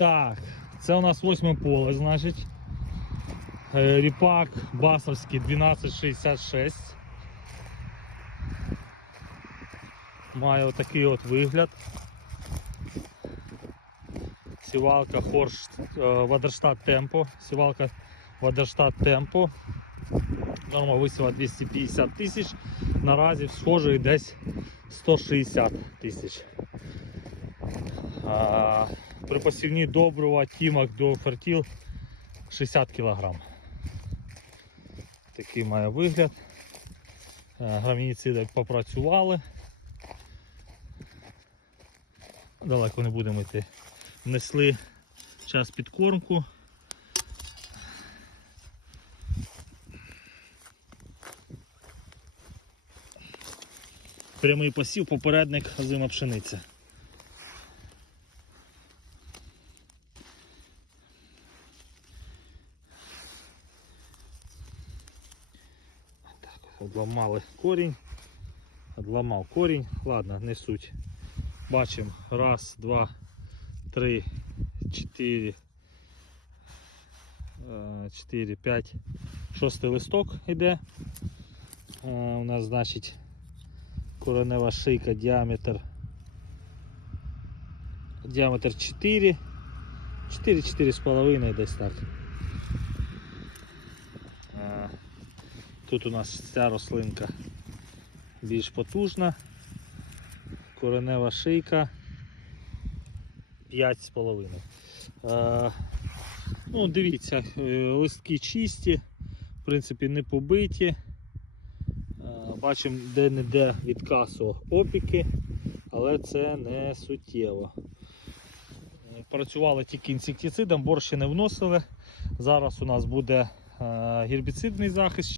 Так, це у нас восьме поле, значить. Е, Ріпак Басовський 1266. Має отакий от вигляд. Сівалка Хорш е, Вадерштат Темпо. Сівалка Вадерштат Темпо. Норма висіла 250 тисяч. Наразі схожий десь 160 тисяч. А, При посівні добрива тімок до фертіл 60 кг. Такий має вигляд. Е, Грамініциди попрацювали. Далеко не будемо йти. Внесли час підкормку. Прямий посів, попередник озима пшениця. Обламали корінь. Одламав корінь. Ладно, не суть. Бачимо. Раз, два, три, чотири. е, Чотири, п'ять. Шостий листок йде. Е, У нас, значить, коренева шийка, діаметр. Діаметр 4. 4-4,5 десь так. Тут у нас ця рослинка більш потужна. Коренева шийка 5,5. Е, ну, дивіться, е, листки чисті, в принципі, не побиті. Е, Бачимо де-не-де від касу опіки, але це не суттєво. Працювали тільки інсектицидом, борщ ще не вносили. Зараз у нас буде гербіцидний захист.